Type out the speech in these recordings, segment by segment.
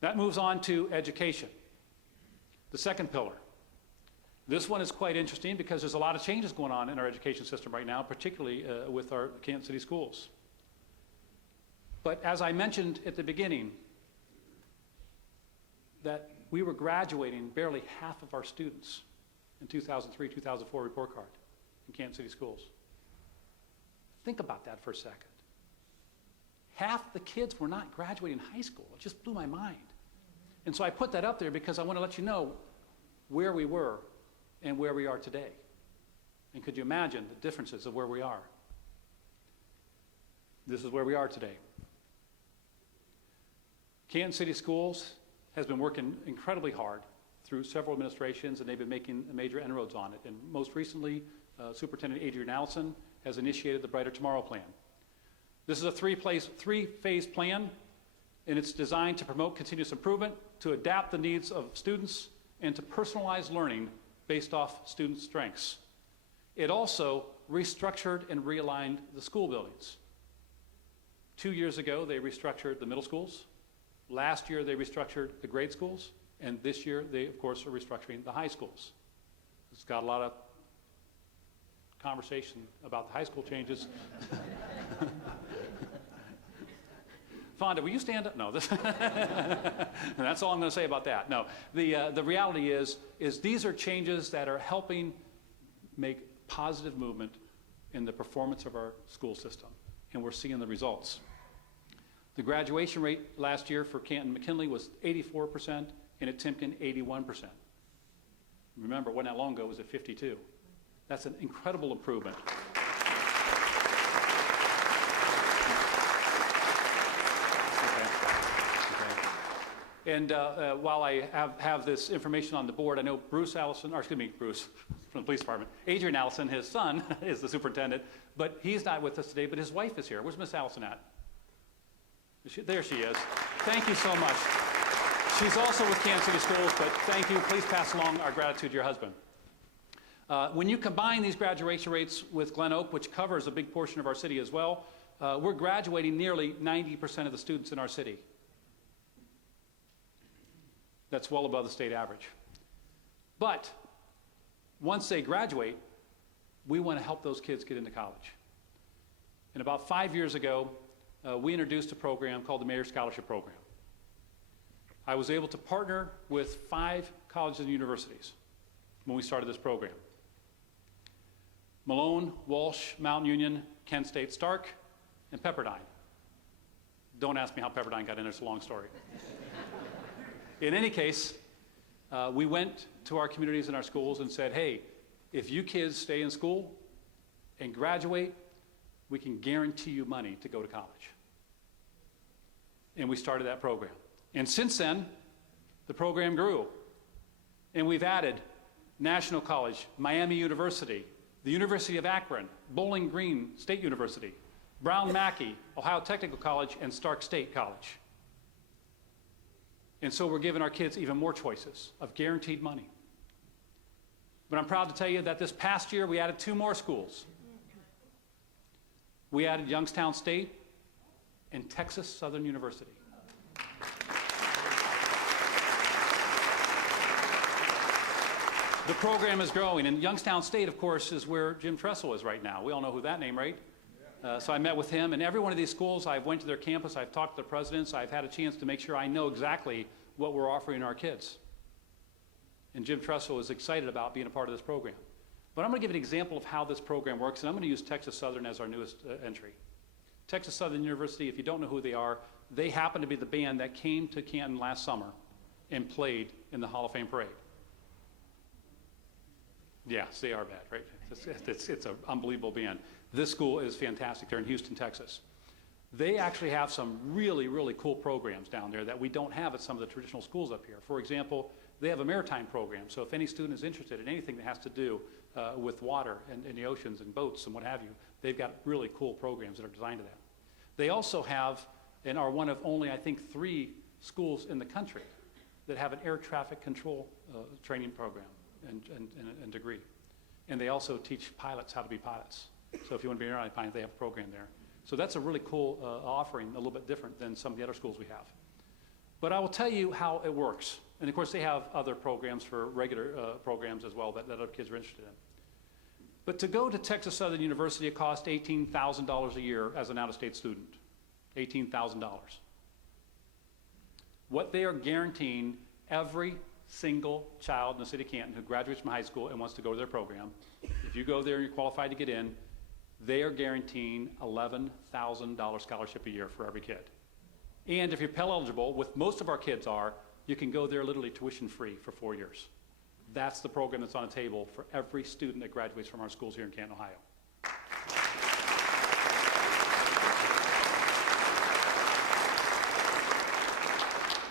That moves on to education, the second pillar. This one is quite interesting because there's a lot of changes going on in our education system right now, particularly with our Canton City schools. But as I mentioned at the beginning, that we were graduating barely half of our students in 2003, 2004 report card in Canton City schools. Think about that for a second. Half the kids were not graduating high school. It just blew my mind. And so I put that up there because I want to let you know where we were and where we are today. And could you imagine the differences of where we are? This is where we are today. Canton City Schools has been working incredibly hard through several administrations, and they've been making major inroads on it. And most recently, Superintendent Adrian Allison has initiated the Brighter Tomorrow Plan. This is a three-phase plan, and it's designed to promote continuous improvement, to adapt the needs of students, and to personalize learning based off student strengths. It also restructured and realigned the school buildings. 2 years ago, they restructured the middle schools. Last year, they restructured the grade schools. And this year, they, of course, are restructuring the high schools. It's got a lot of conversation about the high school changes. Fonda, will you stand up? No, that's all I'm going to say about that. No, the reality is these are changes that are helping make positive movement in the performance of our school system, and we're seeing the results. The graduation rate last year for Canton McKinley was 84%, and at Timken, 81%. Remember, it wasn't that long ago, it was at 52. That's an incredible improvement. And while I have this information on the board, I know Bruce Allison, or excuse me, Bruce from the police department, Adrian Allison, his son, is the superintendent, but he's not with us today, but his wife is here. Where's Miss Allison at? There she is. Thank you so much. She's also with Canton City Schools, but thank you. Please pass along our gratitude to your husband. When you combine these graduation rates with Glen Oak, which covers a big portion of our city as well, we're graduating nearly 90% of the students in our city. That's well above the state average. But once they graduate, we want to help those kids get into college. And about 5 years ago, we introduced a program called the Mayor Scholarship Program. I was able to partner with 5 colleges and universities when we started this program. Malone, Walsh, Mount Union, Kent State Stark, and Pepperdine. Don't ask me how Pepperdine got in, it's a long story. In any case, we went to our communities and our schools and said, hey, if you kids stay in school and graduate, we can guarantee you money to go to college. And we started that program. And since then, the program grew. And we've added National College, Miami University, the University of Akron, Bowling Green State University, Brown Mackey, Ohio Technical College, and Stark State College. And so we're giving our kids even more choices of guaranteed money. But I'm proud to tell you that this past year we added 2 more schools. We added Youngstown State and Texas Southern University. The program is growing, and Youngstown State, of course, is where Jim Tressel is right now. We all know who that name, right? So I met with him, and every one of these schools, I've went to their campus, I've talked to the presidents, I've had a chance to make sure I know exactly what we're offering our kids. And Jim Tressel is excited about being a part of this program. But I'm going to give an example of how this program works, and I'm going to use Texas Southern as our newest entry. Texas Southern University, if you don't know who they are, they happen to be the band that came to Canton last summer and played in the Hall of Fame parade. Yes, they are bad, right? It's an unbelievable band. This school is fantastic. They're in Houston, Texas. They actually have some really, really cool programs down there that we don't have at some of the traditional schools up here. For example, they have a maritime program. So if any student is interested in anything that has to do with water and the oceans and boats and what have you, they've got really cool programs that are designed to that. They also have, and are one of only, I think, 3 schools in the country that have an air traffic control training program and degree. And they also teach pilots how to be pilots. So if you want to be an airline pilot, they have a program there. So that's a really cool offering, a little bit different than some of the other schools we have. But I will tell you how it works. And of course, they have other programs for regular programs as well that other kids are interested in. But to go to Texas Southern University, it costs $18,000 a year as an out-of-state student. $18,000. What they are guaranteeing every single child in the city of Canton who graduates from high school and wants to go to their program, if you go there and you're qualified to get in, they are guaranteeing $11,000 scholarship a year for every kid. And if you're Pell eligible, with most of our kids are, you can go there literally tuition free for 4 years. That's the program that's on the table for every student that graduates from our schools here in Canton, Ohio.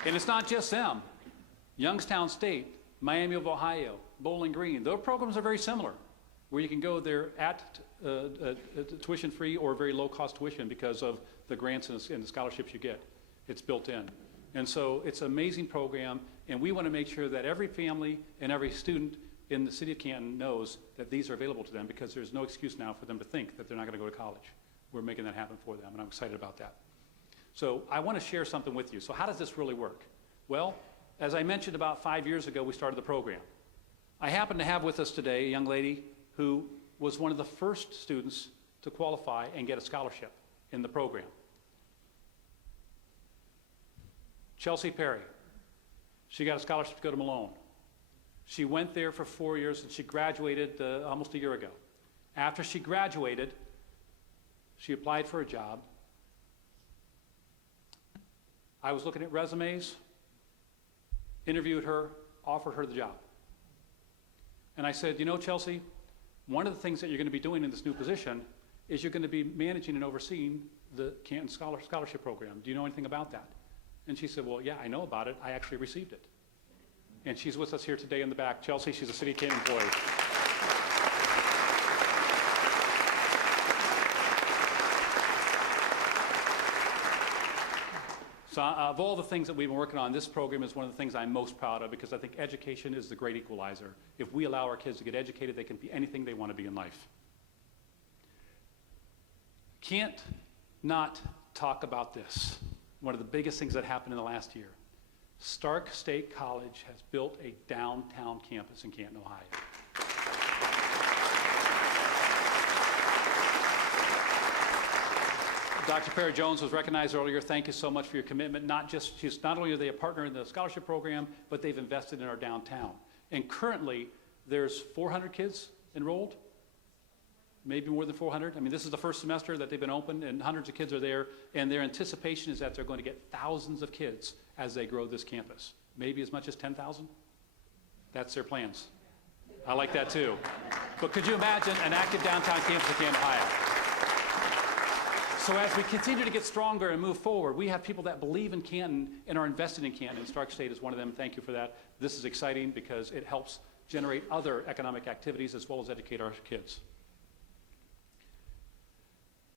And it's not just them. Youngstown State, Miami of Ohio, Bowling Green, those programs are very similar, where you can go there at tuition free or very low cost tuition because of the grants and the scholarships you get. It's built in. And so it's an amazing program, and we want to make sure that every family and every student in the city of Canton knows that these are available to them, because there's no excuse now for them to think that they're not going to go to college. We're making that happen for them, and I'm excited about that. So I want to share something with you. So how does this really work? Well, as I mentioned, about 5 years ago, we started the program. I happen to have with us today a young lady who was one of the first students to qualify and get a scholarship in the program. Chelsea Perry. She got a scholarship to go to Malone. She went there for 4 years, and she graduated almost a year ago. After she graduated, she applied for a job. I was looking at resumes, interviewed her, offered her the job. And I said, you know, Chelsea, one of the things that you're going to be doing in this new position is you're going to be managing and overseeing the Canton Scholarship Program. Do you know anything about that? And she said, well, yeah, I know about it. I actually received it. And she's with us here today in the back. Chelsea, she's a City of Canton employee. So of all the things that we've been working on, this program is one of the things I'm most proud of, because I think education is the great equalizer. If we allow our kids to get educated, they can be anything they want to be in life. Can't not talk about this. One of the biggest things that happened in the last year. Stark State College has built a downtown campus in Canton, Ohio. Dr. Perry Jones was recognized earlier. Thank you so much for your commitment. Not only are they a partner in the scholarship program, but they've invested in our downtown. And currently, there's 400 kids enrolled, maybe more than 400. I mean, this is the first semester that they've been open, and hundreds of kids are there. And their anticipation is that they're going to get thousands of kids as they grow this campus. Maybe as much as 10,000. That's their plans. I like that too. But could you imagine an active downtown campus in Canton, Ohio? So as we continue to get stronger and move forward, we have people that believe in Canton and are invested in Canton, and Stark State is one of them. Thank you for that. This is exciting because it helps generate other economic activities as well as educate our kids.